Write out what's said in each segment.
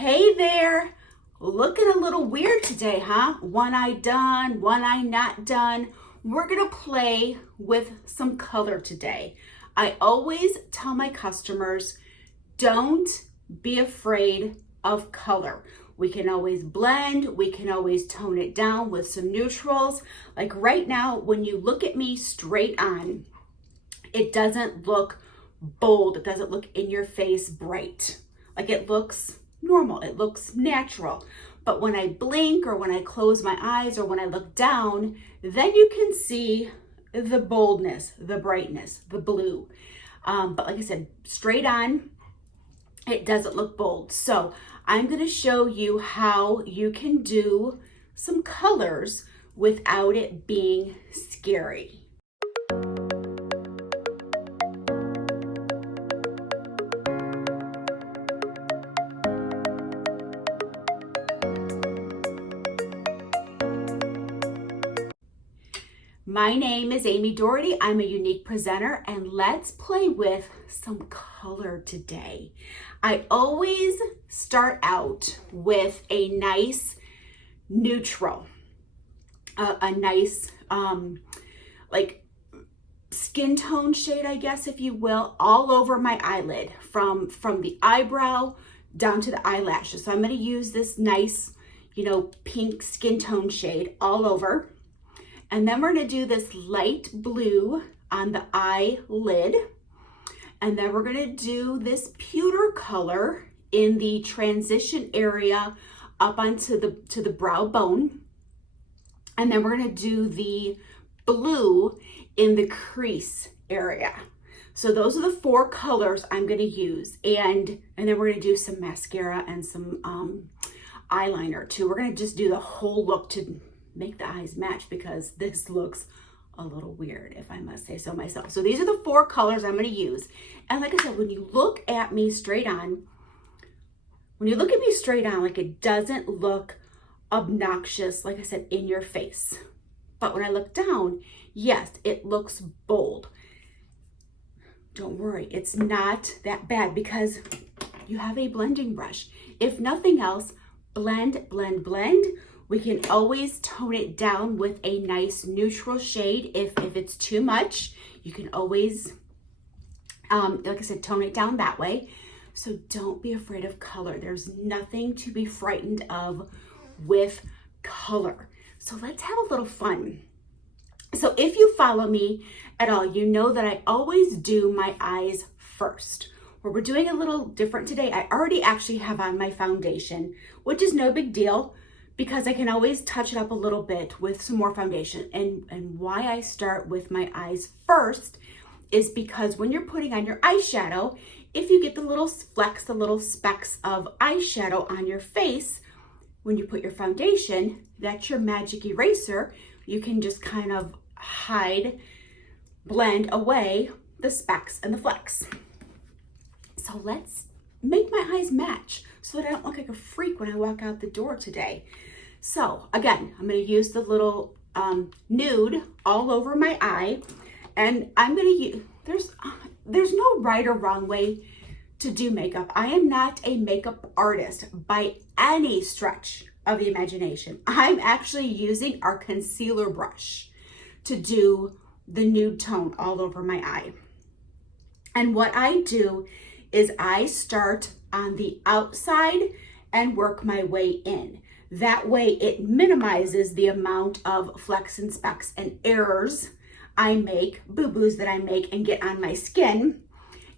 Hey there, looking a little weird today, huh? One eye done, one eye not done. We're gonna play with some color today. I always tell my customers, don't be afraid of color. We can always blend, we can always tone it down with some neutrals. Like right now, when you look at me straight on, it doesn't look bold, it doesn't look in your face bright. Like it looks normal, it looks natural. But when I blink or when I close my eyes or when I look down, then you can see the boldness, the brightness, the blue. But like I said, straight on, it doesn't look bold. So I'm gonna show you how you can do some colors without it being scary. My name is Amy Doherty. I'm a Younique presenter, and let's play with some color today. I always start out with a nice neutral, a nice like skin tone shade, I guess, if you will, all over my eyelid, from the eyebrow down to the eyelashes. So I'm going to use this nice, pink skin tone shade all over. And then we're gonna do this light blue on the eyelid. And then we're gonna do this pewter color in the transition area up onto the brow bone. And then we're gonna do the blue in the crease area. So those are the four colors I'm gonna use. And then we're gonna do some mascara and some eyeliner too. We're gonna just do the whole look to make the eyes match, because this looks a little weird, if I must say so myself. So these are the four colors I'm going to use. And like I said, when you look at me straight on, like, it doesn't look obnoxious, like I said, in your face. But when I look down, yes, it looks bold. Don't worry, it's not that bad because you have a blending brush. If nothing else, blend, blend, blend. We can always tone it down with a nice neutral shade. If it's too much, you can always, like I said, tone it down that way. So don't be afraid of color. There's nothing to be frightened of with color. So let's have a little fun. So if you follow me at all, you know that I always do my eyes first. Where we're doing a little different today, I already actually have on my foundation, which is no big deal, because I can always touch it up a little bit with some more foundation. And why I start with my eyes first is because when you're putting on your eyeshadow, if you get the little flecks, the little specks of eyeshadow on your face, when you put your foundation, that's your magic eraser. You can just kind of blend away the specks and the flecks. So let's make my eyes match so that I don't look like a freak when I walk out the door today. So again, I'm going to use the little nude all over my eye, and I'm going to use, there's no right or wrong way to do makeup. I am not a makeup artist by any stretch of the imagination. I'm actually using our concealer brush to do the nude tone all over my eye. And what I do is I start on the outside and work my way in. That way it minimizes the amount of flecks and specks and errors I make, boo-boos that I make and get on my skin.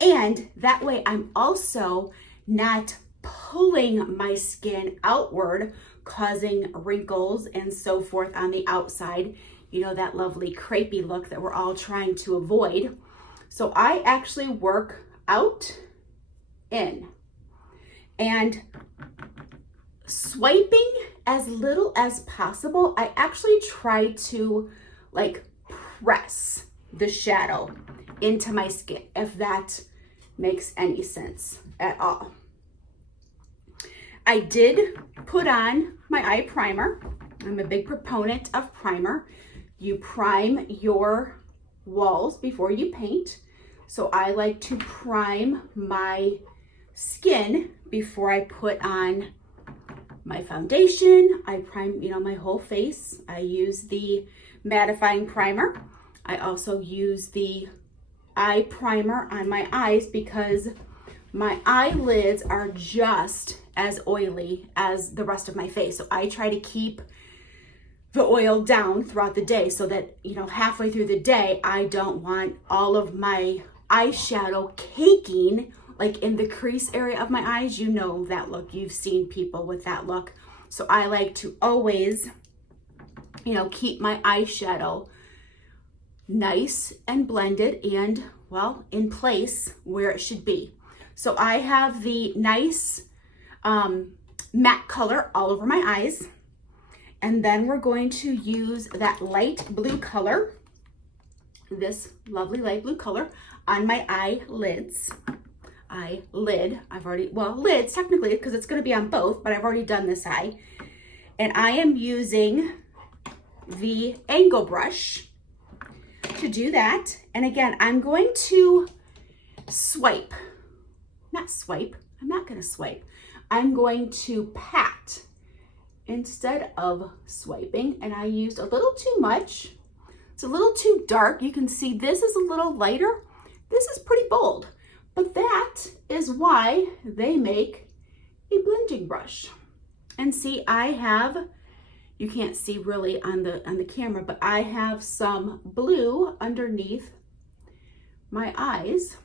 And that way I'm also not pulling my skin outward, causing wrinkles and so forth on the outside. You know, that lovely crepey look that we're all trying to avoid. So I actually work out, in, and swiping as little as possible. I actually try to like press the shadow into my skin, if that makes any sense at all. I did put on my eye primer. I'm a big proponent of primer. You prime your walls before you paint. So I like to prime my skin before I put on my foundation. I prime, my whole face. I use the mattifying primer. I also use the eye primer on my eyes because my eyelids are just as oily as the rest of my face. So I try to keep the oil down throughout the day so that, halfway through the day, I don't want all of my eyeshadow caking like in the crease area of my eyes. You know that look. You've seen people with that look. So I like to always, keep my eyeshadow nice and blended and, well, in place where it should be. So I have the nice matte color all over my eyes. And then we're going to use that light blue color, this lovely light blue color, on my eyelids. Eyelid, lids technically because it's going to be on both, but I've already done this eye. And I am using the angle brush to do that. And again, I'm going to I'm not going to swipe. I'm going to pat instead of swiping, and I used a little too much. It's a little too dark. You can see this is a little lighter. This is pretty bold, but that is why they make a blending brush. And see, I have, you can't see really on the camera, but I have some blue underneath my eyes,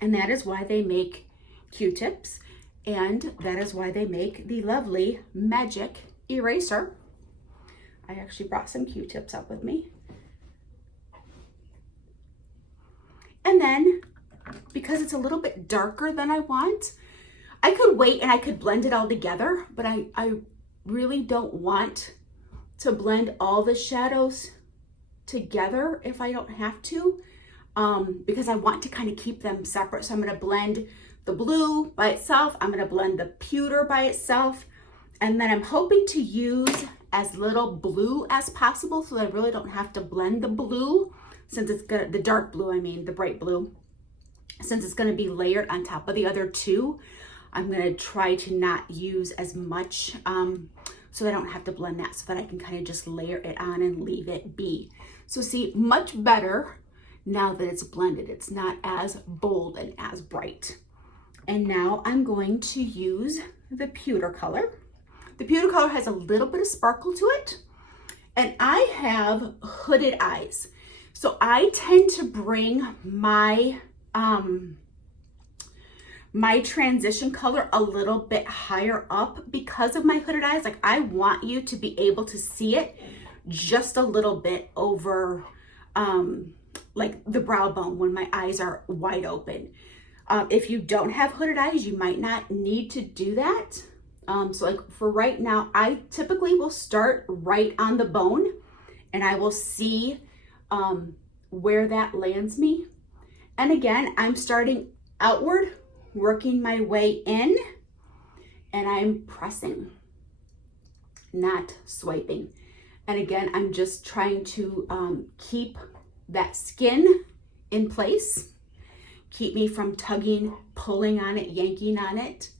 and that is why they make Q-tips. And that is why they make the lovely magic eraser. I actually brought some Q-tips up with me. And then, because it's a little bit darker than I want, I could wait and I could blend it all together, but I really don't want to blend all the shadows together if I don't have to, because I want to kind of keep them separate. So I'm going to blend the blue by itself. I'm going to blend the pewter by itself. And then I'm hoping to use as little blue as possible so that I really don't have to blend the blue, since it's gonna, the dark blue, the bright blue, since it's going to be layered on top of the other two. I'm going to try to not use as much so that I don't have to blend that, so that I can kind of just layer it on and leave it be. So see, much better now that it's blended. It's not as bold and as bright. And now I'm going to use the pewter color. The pewter color has a little bit of sparkle to it. And I have hooded eyes. So I tend to bring my, my transition color a little bit higher up because of my hooded eyes. Like, I want you to be able to see it just a little bit over like the brow bone when my eyes are wide open. If you don't have hooded eyes, you might not need to do that. So like for right now, I typically will start right on the bone and I will see where that lands me. And again, I'm starting outward, working my way in, and I'm pressing, not swiping. And again, I'm just trying to keep that skin in place. Keep me from tugging, pulling on it, yanking on it.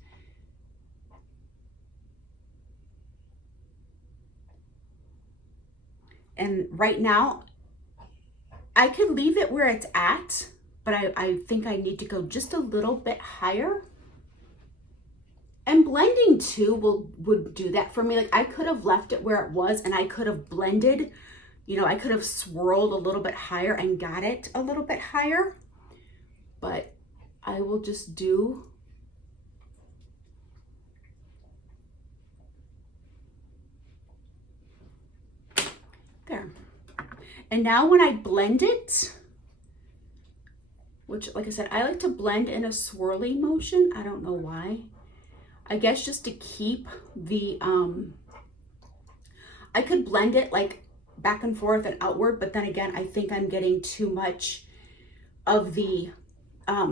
And right now, I could leave it where it's at, but I think I need to go just a little bit higher. And blending too would do that for me. Like, I could have left it where it was and I could have blended, I could have swirled a little bit higher and got it a little bit higher. But I will just do there. And now when I blend it, which, like I said, I like to blend in a swirly motion. I don't know why. I guess just to keep the, I could blend it like back and forth and outward, but then again, I think I'm getting too much of the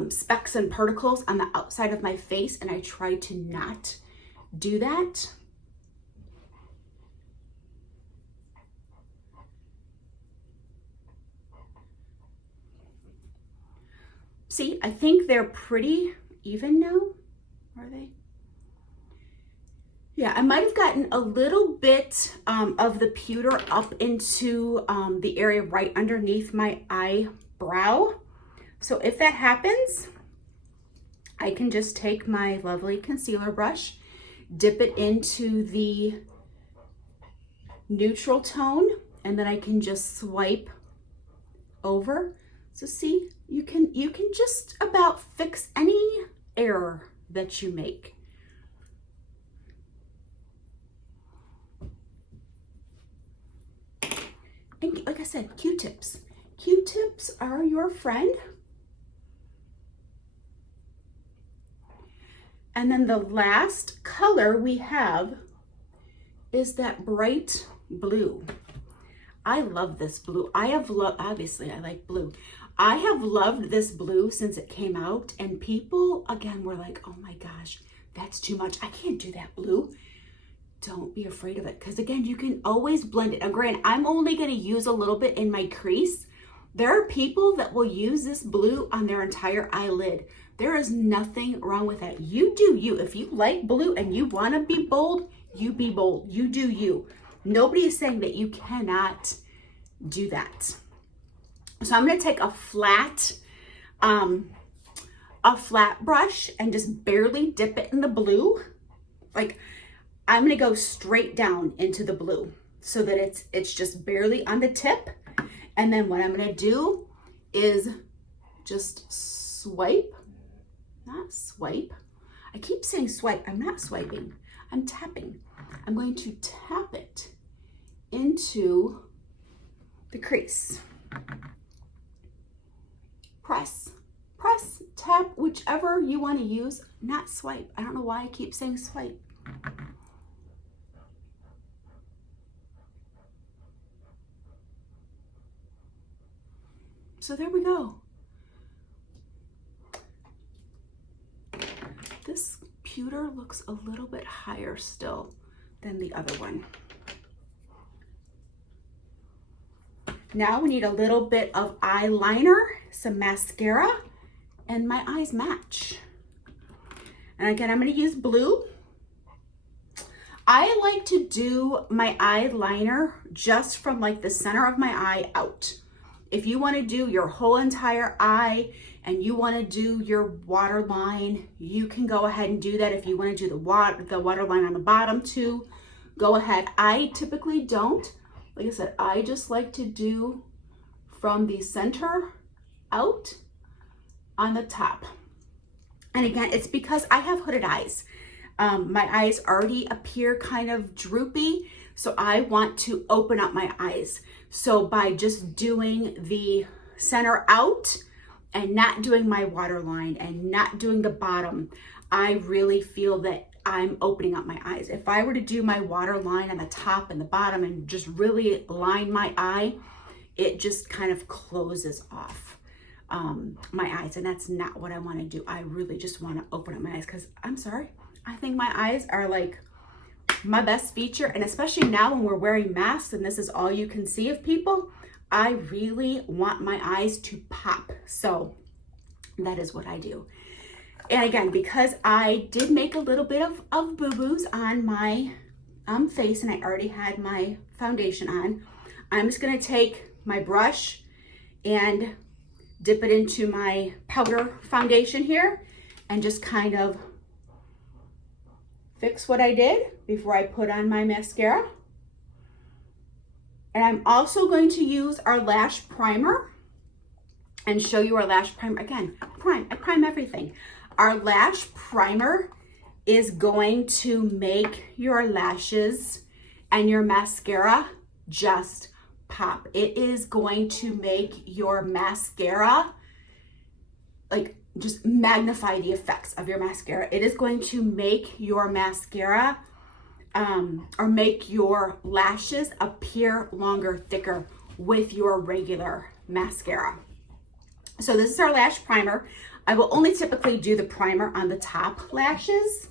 specks and particles on the outside of my face, and I try to not do that. See, I think they're pretty even now, are they? Yeah, I might have gotten a little bit of the pewter up into the area right underneath my eyebrow. So if that happens, I can just take my lovely concealer brush, dip it into the neutral tone, and then I can just swipe over. So see, you can just about fix any error that you make. And like I said, Q-tips. Q-tips are your friend. And then the last color we have is that bright blue. I love this blue. Obviously I like blue. I have loved this blue since it came out, and people again were like, oh my gosh, that's too much. I can't do that blue. Don't be afraid of it, because again, you can always blend it. Now granted, I'm only going to use a little bit in my crease. There are people that will use this blue on their entire eyelid. There is nothing wrong with that. You do you. If you like blue and you want to be bold, you be bold. You do you. Nobody is saying that you cannot do that. So I'm going to take a flat brush and just barely dip it in the blue. Like, I'm going to go straight down into the blue so that it's just barely on the tip. And then what I'm going to do is just swipe, not swipe. I keep saying swipe. I'm not swiping. I'm tapping. I'm going to tap it into the crease. Press, tap, whichever you want to use, not swipe. I don't know why I keep saying swipe. So there we go. This pewter looks a little bit higher still than the other one. Now we need a little bit of eyeliner, some mascara, and my eyes match. And again, I'm going to use blue. I like to do my eyeliner just from like the center of my eye out. If you want to do your whole entire eye and you want to do your waterline, you can go ahead and do that. If you want to do the waterline on the bottom too, go ahead. I typically don't. Like I said, I just like to do from the center out on the top. And again, it's because I have hooded eyes. My eyes already appear kind of droopy, so I want to open up my eyes. So by just doing the center out and not doing my waterline and not doing the bottom, I really feel that I'm opening up my eyes. If I were to do my waterline on the top and the bottom and just really line my eye, it just kind of closes off my eyes, and that's not what I want to do. I really just want to open up my eyes, because I'm sorry, I think my eyes are like my best feature, and especially now when we're wearing masks and this is all you can see of people, I really want my eyes to pop. So that is what I do. And again, because I did make a little bit of boo-boos on my face and I already had my foundation on, I'm just going to take my brush and dip it into my powder foundation here and just kind of fix what I did before I put on my mascara. And I'm also going to use our lash primer and show you our lash primer. Again, I prime everything. Our lash primer is going to make your lashes and your mascara just pop. It is going to make your mascara, like, just magnify the effects of your mascara. It is going to make your mascara or make your lashes appear longer, thicker with your regular mascara. So this is our lash primer. I will only typically do the primer on the top lashes.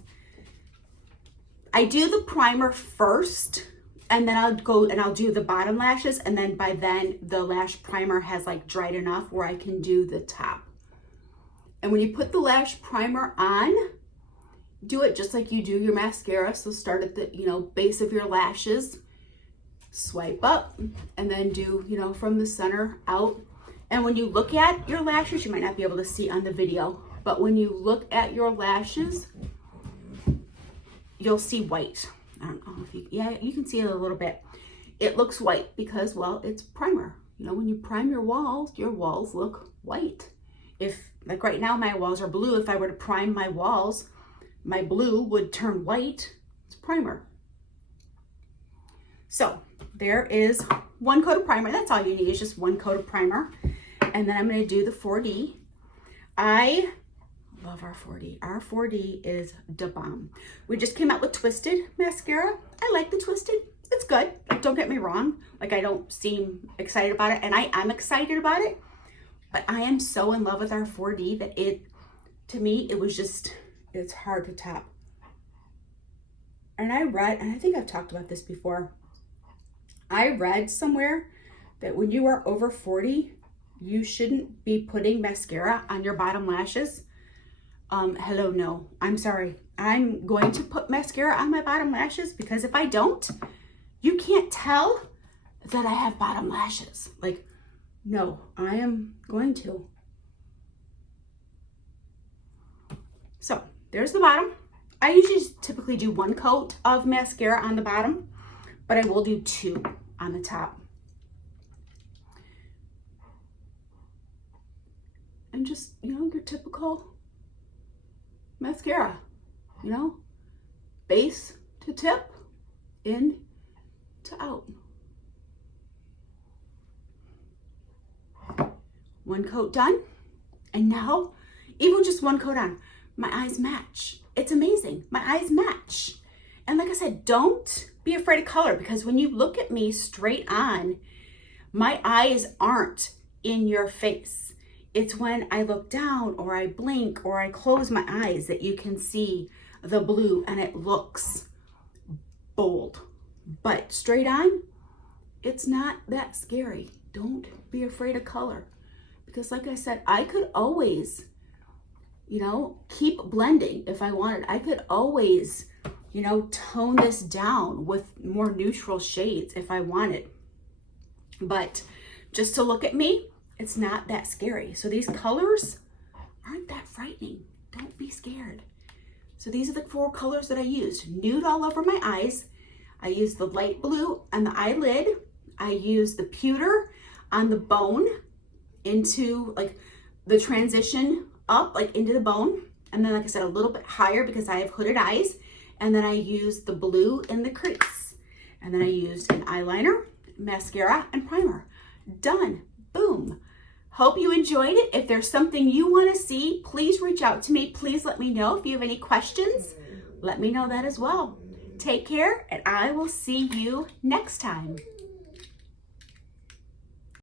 I do the primer first, and then I'll go and I'll do the bottom lashes, and then by then the lash primer has like dried enough where I can do the top. And when you put the lash primer on, do it just like you do your mascara. So start at the, base of your lashes, swipe up, and then do, from the center out. And when you look at your lashes, you might not be able to see on the video, but when you look at your lashes, you'll see white. I don't know if you can see it a little bit. It looks white because, well, it's primer. When you prime your walls look white. If, like right now, my walls are blue. If I were to prime my walls, my blue would turn white. It's primer. So there is one coat of primer. That's all you need is just one coat of primer. And then I'm going to do the 4D. I love our 4D. Our 4D is da bomb. We just came out with Twisted mascara. I like the Twisted. It's good. Don't get me wrong. Like, I don't seem excited about it, and I am excited about it. But I am so in love with our 4D that to me, it's hard to top. And I read, and I think I've talked about this before. I read somewhere that when you are over 40, you shouldn't be putting mascara on your bottom lashes. Hello, no, I'm sorry. I'm going to put mascara on my bottom lashes because if I don't, you can't tell that I have bottom lashes. Like, no, I am going to. So there's the bottom. I usually typically do one coat of mascara on the bottom, but I will do two on the top. And just, your typical mascara, base to tip, in to out. One coat done. And now, even just one coat on, my eyes match. It's amazing. My eyes match. And like I said, don't be afraid of color, because when you look at me straight on, my eyes aren't in your face. It's when I look down or I blink or I close my eyes that you can see the blue, and it looks bold. But straight on, it's not that scary. Don't be afraid of color. Because like I said, I could always, keep blending if I wanted. I could always, tone this down with more neutral shades if I wanted. But just to look at me, it's not that scary. So these colors aren't that frightening. Don't be scared. So these are the 4 colors that I used. Nude all over my eyes. I used the light blue on the eyelid. I used the pewter on the bone into like the transition up like into the bone. And then, like I said, a little bit higher because I have hooded eyes. And then I used the blue in the crease. And then I used an eyeliner, mascara, and primer. Done. Boom. Hope you enjoyed it. If there's something you want to see, please reach out to me. Please let me know. If you have any questions, let me know that as well. Take care, and I will see you next time.